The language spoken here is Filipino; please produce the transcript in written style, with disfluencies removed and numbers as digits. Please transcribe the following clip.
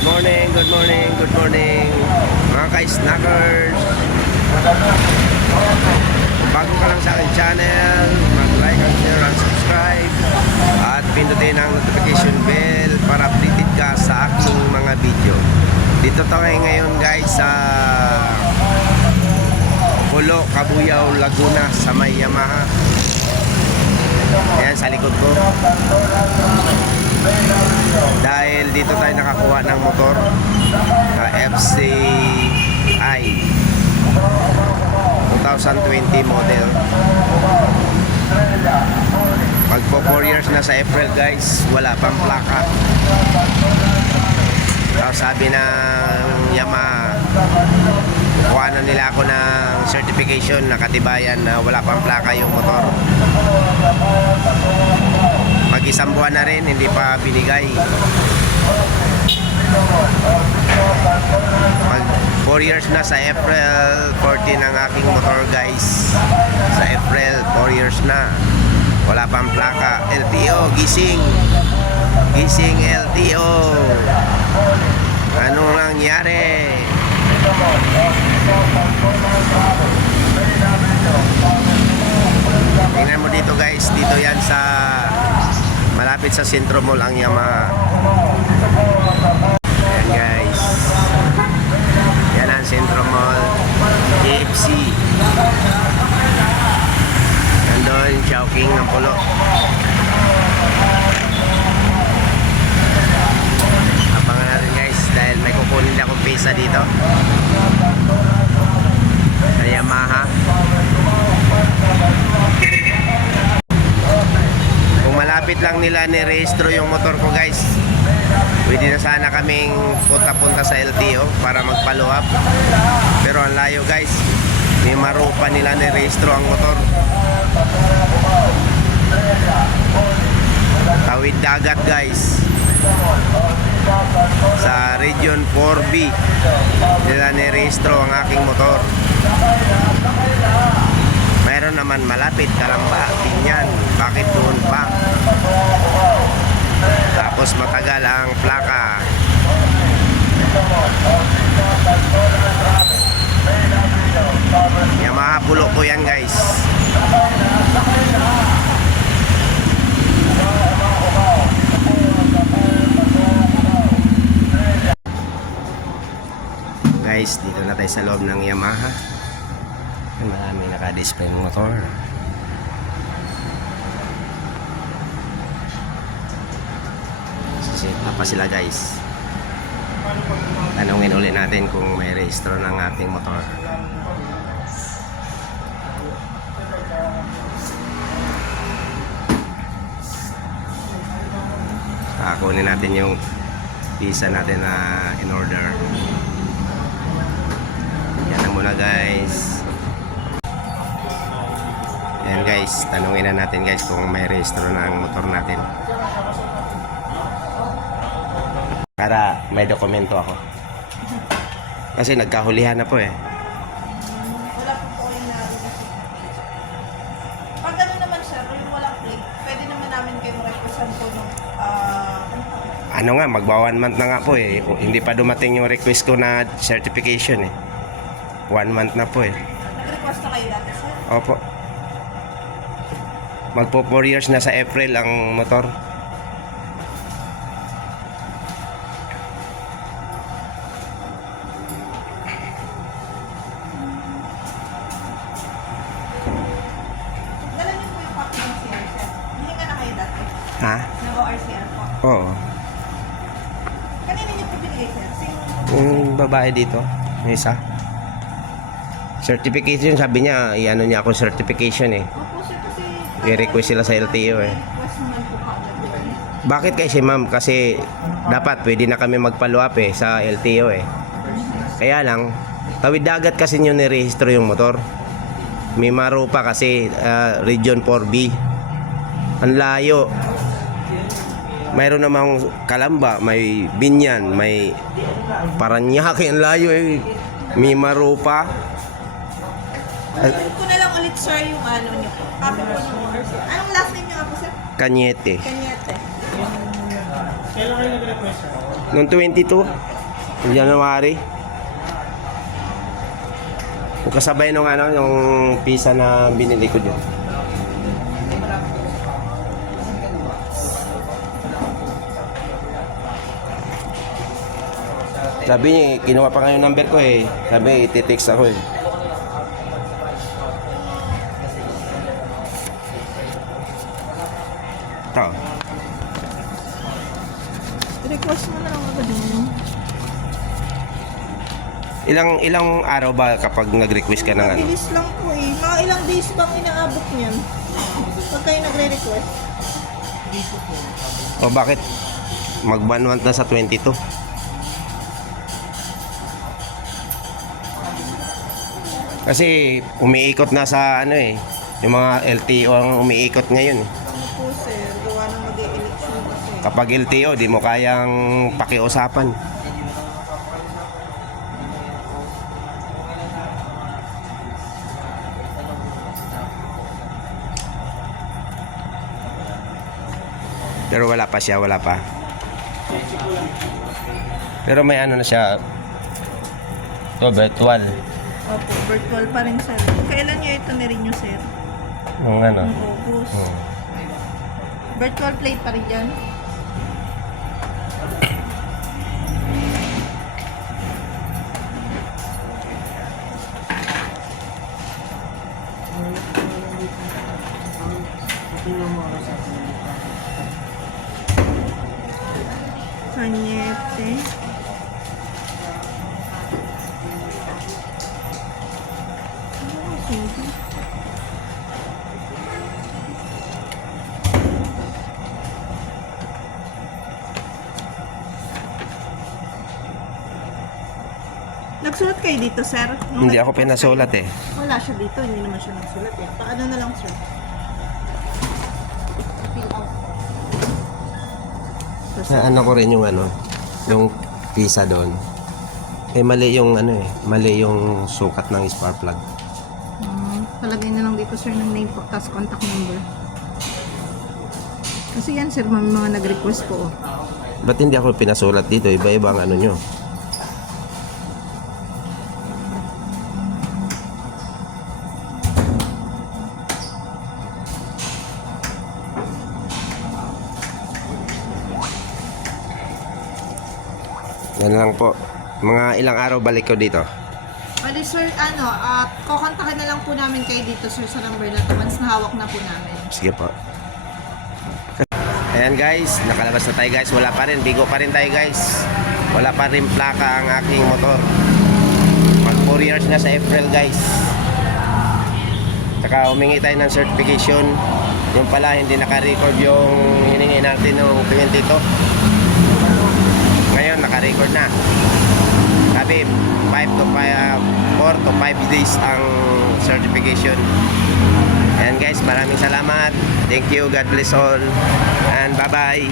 Good morning, good morning, good morning mga ka-snackers. Bago ka lang sa aking channel, mag-like and share and subscribe at pindutin ang notification bell para updated ka sa aking mga video. Dito tayo ngayon guys sa Pulo, Cabuyao, Laguna sa may Yamaha. Ayan sa likod ko. Dahil dito tayo nakakuha ng motor na FCI 2020 model. Magpo 4 years na sa April guys, wala pang plaka. Sabi ng Yamaha, kuha na nila ako ng certification na katibayan na wala pang plaka yung motor. Mag-isang buwan na rin, hindi pa binigay. Mag 4 years na sa April 14 ang aking motor guys. Sa April 4 years na, wala pang plaka. LTO, gising. Gising LTO. Anong nangyari? Tingnan mo dito guys, dito yan sa malapit sa Centro Mall ang Yamaha. Ayan guys, yan ang Centro Mall KFC. Nandun Chowking ng Pulo. Abangan natin guys dahil may kukunin na akong pesa dito sa Yamaha. Kung malapit lang nila ni-rehistro yung motor ko guys, pwede na sana kaming punta-punta sa LTO para mag-follow up. Pero ang layo guys, may marupa nila ni-rehistro ang motor. Tawid dagat guys, sa Region 4B nila ni-rehistro ang aking motor. Mayroon naman malapit, Kalamba, Binyan. Bakit doon pa? Tapos matagal ang plaka. Yamaha Pulo ko yan guys. Guys, dito na tayo sa loob ng Yamaha. Marami naka-display ng motor. Sisit pa sila guys. Tanungin ulit natin kung may rehistro ng ating motor. Kunin natin yung visa natin na in order. Yan na muna guys. Yan guys, tanungin na natin guys kung may rehistro na ang motor natin. Para may dokumento ako. Kasi nagkahulihan na po eh. Wala po po yung pag gano'n naman sir, yung walang plate, pwede naman namin kayo requestan po nung ano nga, magba 1 month na nga po eh. Hindi pa dumating yung request ko na certification eh. 1 month na po eh. nag-request na kayo dati sir? Opo. Magpo 4 years na sa April ang motor. Dala niyo po yung copy ng CR sir. Hindi ka na kayo dati? Ha? Nag-ORCR po. Oo. Kanina niyo po binigay sir? Yung babae dito, yung isa. Certification, sabi niya, i-ano niya ako certification eh. Opo sir kasi I-request sila sa LTO eh. request naman po kagad. Bakit kasi ma'am? Kasi dapat pwede na kami mag-follow up eh sa LTO eh. Kaya lang, tawid dagat kasi nyo nirehistro yung motor. May marupa kasi Region 4B. Ang layo. Mayroon namang Kalamba, may Binyan, may Paranaque. Ang layo eh. May marupa. Ko na lang ulit sir yung ano niyo po. Copy po ng ORCR. Anong last name niyo nga po sir? Cañete. Cañete. Kailan kayo Noong 22, January. Yung kasabay nung ano, yung pisa na binili ko dyan. Sabi niya, kinuha pa nga yung number ko eh. Sabi, iti-text ako eh. Ito. Request mo na lang agad yun. Ilang araw ba kapag nag-request ka ng ano? Mabilis lang po eh. Mga ilang days bang inaabot niyan? Pag kayo nagre-request? O bakit? Mag-1 na sa 22. Kasi umiikot na sa ano eh. Yung mga LTO ang umiikot ngayon eh. Ano po sir? Gawa ng mag-e-election kasi. Kapag LTO, di mo kayang pakiusapan. Pero wala pa siya, wala pa. Pero may ano na siya. Ito, virtual. Opo, virtual pa rin sir. Kailan niyo ito nirenew sir? Yung ano. Noong August. Hmm. Virtual plate pa rin yan? Kanyete. Nagsulat kayo dito, sir? Hindi ako pinasulat eh. Wala siya dito, hindi naman siya nagsulat eh. Paano na lang, sir? Fill out. Na ano ko rin yung ano, yung visa doon. Eh mali yung ano eh, mali yung sukat ng spark plug. Palagay na lang dito, sir, ng name po, tapos contact number. Kasi yan, sir, may mga nag-request po. Oh. Ba't hindi ako pinasulat dito? Iba-iba ang ano nyo. Yan lang po. Mga ilang araw balik ko dito. Bali, sir, kukontakin na lang po namin kayo dito, sir, sa number na to once nahawak na po namin. Sige po. Ayan guys, nakalabas na tayo guys. Wala pa rin, bigo pa rin tayo guys. Wala pa rin plaka ang aking motor. Mag 4 years na sa April guys. Saka humingi tayo ng certification. Yung pala hindi naka-record yung hiningi natin noong 22. Ngayon naka-record na. Sabi 4 to 5 days ang certification. And guys, maraming salamat. Thank you. God bless all. And bye-bye.